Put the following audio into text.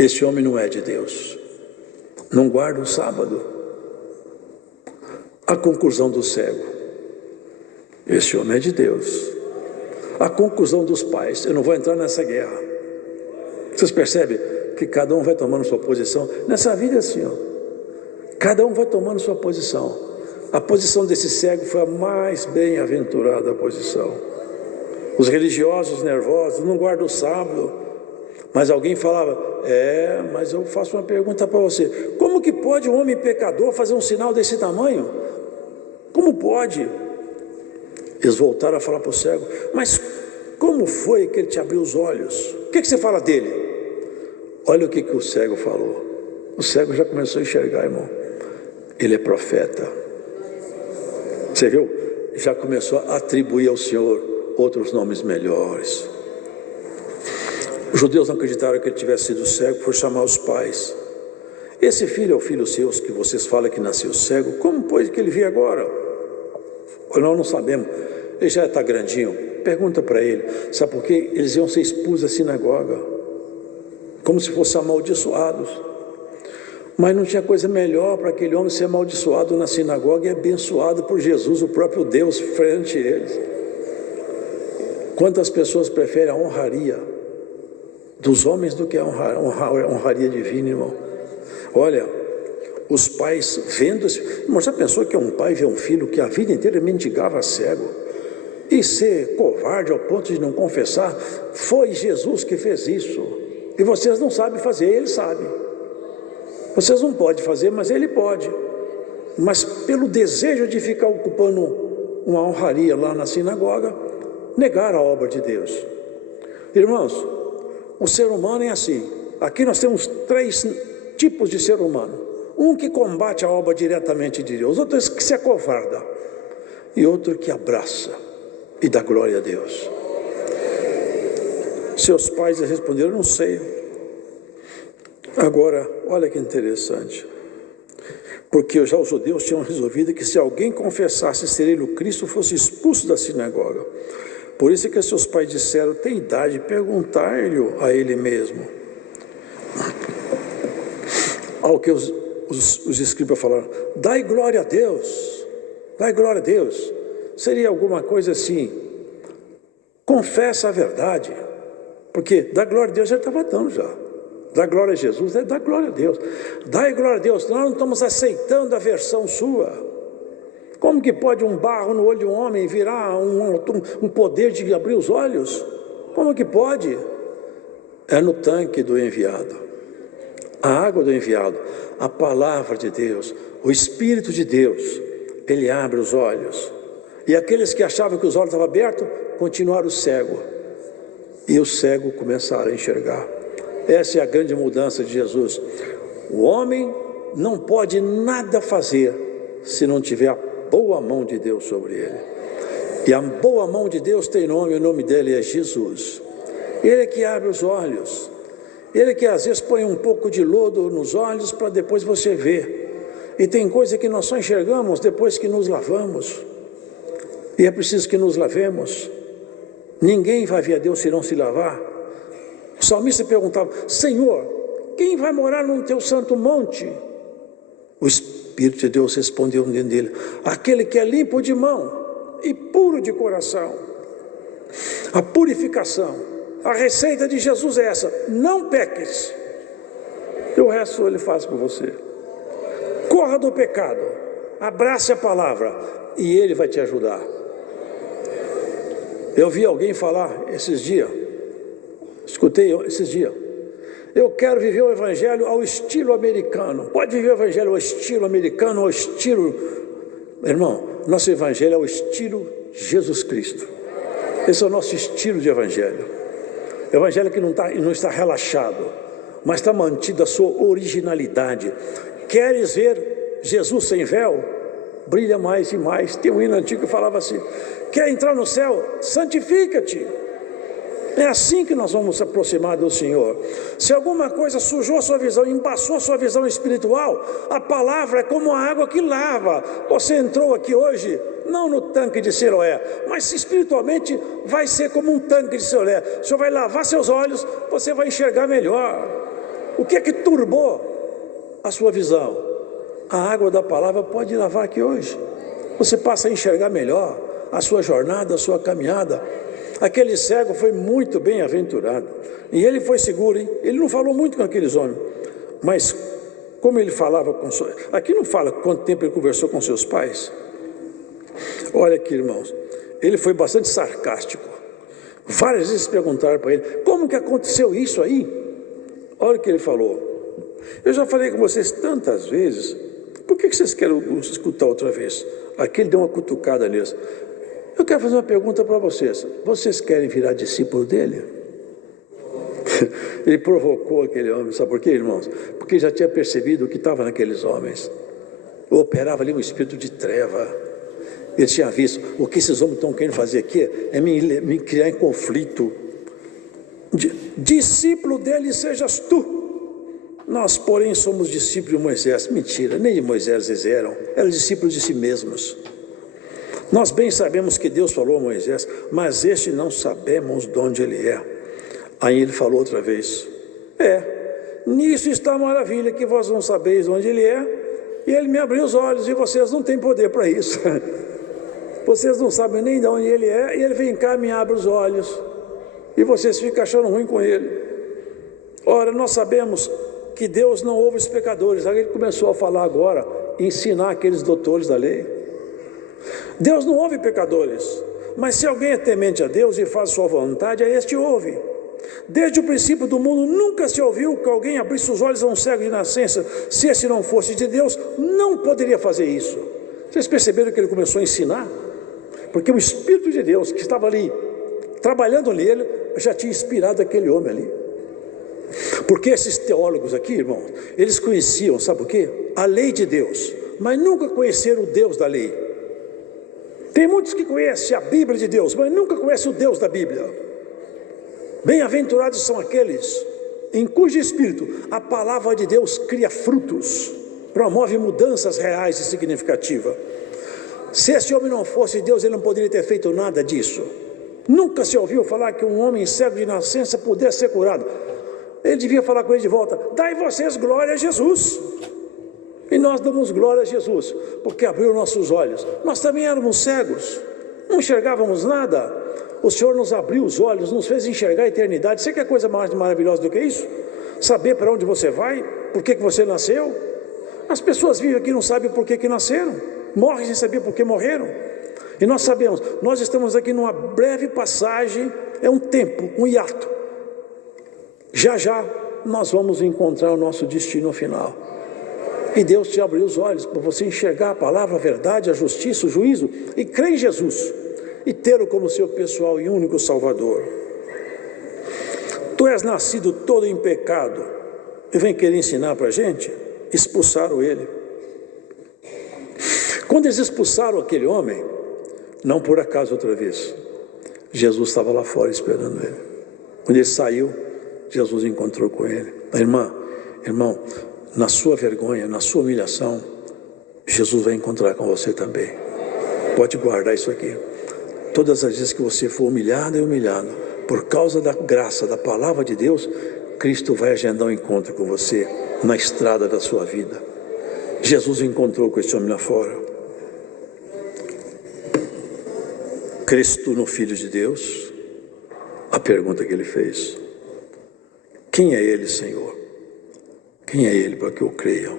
Esse homem não é de Deus, não guarda o sábado. A conclusão do cego: esse homem é de Deus. A conclusão dos pais: eu não vou entrar nessa guerra. Vocês percebem que cada um vai tomando sua posição? Nessa vida é assim, ó. Cada um vai tomando sua posição. A posição desse cego foi a mais bem-aventurada posição. Os religiosos nervosos não guardam o sábado. Mas alguém falava: mas eu faço uma pergunta para você. Como que pode um homem pecador fazer um sinal desse tamanho? Como pode? Eles voltaram a falar para o cego: mas como foi que ele te abriu os olhos? O que você fala dele? Olha o que o cego falou. O cego já começou a enxergar, irmão. Ele é profeta. Você viu? Já começou a atribuir ao Senhor outros nomes melhores. Os judeus não acreditaram que ele tivesse sido cego, por chamar os pais. Esse filho é o filho seu que vocês falam que nasceu cego. Como pode que ele veio agora? Nós não sabemos. Ele já está grandinho. Pergunta para ele. Sabe por quê? Eles iam ser expulsos da sinagoga, como se fossem amaldiçoados. Mas não tinha coisa melhor para aquele homem ser amaldiçoado na sinagoga e abençoado por Jesus, o próprio Deus, frente a eles. Quantas pessoas preferem a honraria dos homens do que a honraria divina, irmão? Olha, os pais vendo esse... Irmão, já pensou que um pai vê um filho que a vida inteira mendigava cego e ser covarde ao ponto de não confessar? Foi Jesus que fez isso. E vocês não sabem fazer, ele sabe. Vocês não podem fazer, mas ele pode. Mas pelo desejo de ficar ocupando uma honraria lá na sinagoga, negar a obra de Deus. Irmãos, o ser humano é assim. Aqui nós temos 3 tipos de ser humano. Um que combate a obra diretamente de Deus, outro que se acovarda, e outro que abraça e dá glória a Deus. Seus pais responderam: não sei. Agora, olha que interessante, porque já os judeus tinham resolvido que se alguém confessasse ser ele o Cristo, fosse expulso da sinagoga. Por isso que seus pais disseram: tem idade de perguntar-lhe a ele mesmo. Ao que os escribas falaram: dai glória a Deus, dai glória a Deus. Seria alguma coisa assim: confessa a verdade, porque dá glória a Deus já estava dando já. Dá glória a Jesus, dá glória a Deus. Dai glória a Deus. Nós não estamos aceitando a versão sua. Como que pode um barro no olho de um homem virar um poder de abrir os olhos? Como que pode? É no tanque do enviado. A água do enviado, a palavra de Deus, o Espírito de Deus, ele abre os olhos. E aqueles que achavam que os olhos estavam abertos, continuaram cegos. E os cegos começaram a enxergar. Essa é a grande mudança de Jesus. O homem não pode nada fazer se não tiver a boa mão de Deus sobre ele. E a boa mão de Deus tem nome, o nome dele é Jesus. Ele é que abre os olhos. Ele é que às vezes põe um pouco de lodo nos olhos para depois você ver. E tem coisa que nós só enxergamos depois que nos lavamos. E é preciso que nos lavemos. Ninguém vai ver a Deus se não se lavar. O salmista perguntava: Senhor, quem vai morar no teu santo monte? O Espírito de Deus respondeu dentro dele: aquele que é limpo de mão e puro de coração. A purificação, a receita de Jesus é essa: não peques. E o resto ele faz por você. Corra do pecado, abrace a palavra e ele vai te ajudar. Eu vi alguém falar esses dias, escutei esses dias: eu quero viver o evangelho ao estilo americano. Pode viver o evangelho ao estilo americano, ao estilo... Irmão, nosso evangelho é ao estilo Jesus Cristo. Esse é o nosso estilo de evangelho. Evangelho que não está relaxado, mas está mantido a sua originalidade. Queres ver Jesus sem véu? Brilha mais e mais. Tem um hino antigo que falava assim: quer entrar no céu? Santifica-te. É assim que nós vamos se aproximar do Senhor. Se alguma coisa sujou a sua visão, embaçou a sua visão espiritual, a palavra é como a água que lava. Você entrou aqui hoje, não no tanque de Siloé, mas espiritualmente vai ser como um tanque de Siloé. O Senhor vai lavar seus olhos, você vai enxergar melhor. O que é que turbou a sua visão? A água da palavra pode lavar aqui hoje. Você passa a enxergar melhor a sua jornada, a sua caminhada. Aquele cego foi muito bem-aventurado. E ele foi seguro, hein? Ele não falou muito com aqueles homens. Mas como ele falava com... Aqui não fala quanto tempo ele conversou com seus pais. Olha aqui, irmãos. Ele foi bastante sarcástico. Várias vezes perguntaram para ele, como que aconteceu isso aí? Olha o que ele falou. Eu já falei com vocês tantas vezes. Por que vocês querem escutar outra vez? Aqui ele deu uma cutucada neles. Eu quero fazer uma pergunta para vocês. Vocês querem virar discípulo dele? Ele provocou aquele homem. Sabe por quê, irmãos? Porque já tinha percebido o que estava naqueles homens. Operava ali um espírito de treva. Ele tinha visto, o que esses homens estão querendo fazer aqui é me criar em conflito. Discípulo dele sejas tu. Nós, porém, somos discípulos de Moisés. Mentira, nem de Moisés eles eram discípulos de si mesmos. Nós bem sabemos que Deus falou a Moisés, mas este não sabemos de onde ele é. Aí ele falou outra vez, nisso está a maravilha, que vós não sabeis de onde ele é, e ele me abriu os olhos, e vocês não têm poder para isso. Vocês não sabem nem de onde ele é, e ele vem cá e me abre os olhos, e vocês ficam achando ruim com ele. Ora, nós sabemos que Deus não ouve os pecadores. Aí ele começou a falar agora, ensinar aqueles doutores da lei. Deus não ouve pecadores, mas se alguém é temente a Deus e faz sua vontade, a este ouve. Desde o princípio do mundo nunca se ouviu que alguém abrisse os olhos a um cego de nascença. Se esse não fosse de Deus, não poderia fazer isso. Vocês perceberam que ele começou a ensinar? Porque o Espírito de Deus que estava ali, trabalhando nele, já tinha inspirado aquele homem ali. Porque esses teólogos aqui, irmãos, eles conheciam, sabe o quê? A lei de Deus, mas nunca conheceram o Deus da lei. Tem muitos que conhecem a Bíblia de Deus, mas nunca conhecem o Deus da Bíblia. Bem-aventurados são aqueles em cujo espírito a palavra de Deus cria frutos, promove mudanças reais e significativas. Se esse homem não fosse Deus, ele não poderia ter feito nada disso. Nunca se ouviu falar que um homem cego de nascença pudesse ser curado. Ele devia falar com ele de volta, dai vocês glória a Jesus. E nós damos glória a Jesus, porque abriu nossos olhos. Nós também éramos cegos, não enxergávamos nada. O Senhor nos abriu os olhos, nos fez enxergar a eternidade. Você quer coisa mais maravilhosa do que isso? Saber para onde você vai, por que você nasceu. As pessoas vivem aqui e não sabem por que nasceram, morrem sem saber por que morreram. E nós sabemos, nós estamos aqui numa breve passagem, é um tempo, um hiato. Já já nós vamos encontrar o nosso destino final. E Deus te abriu os olhos para você enxergar a palavra, a verdade, a justiça, o juízo, e crer em Jesus, e tê-lo como seu pessoal e único Salvador. Tu és nascido todo em pecado, e vem querer ensinar para a gente? Expulsaram ele. Quando eles expulsaram aquele homem, não por acaso outra vez, Jesus estava lá fora esperando ele. Quando ele saiu, Jesus encontrou com ele. Irmão, na sua vergonha, na sua humilhação, Jesus vai encontrar com você também. Pode guardar isso aqui. Todas as vezes que você for humilhado e humilhado, por causa da graça, da palavra de Deus, Cristo vai agendar um encontro com você na estrada da sua vida. Jesus encontrou com esse homem lá fora. Cristo no Filho de Deus? A pergunta que ele fez. Quem é ele, Senhor? Quem é ele para que eu creia?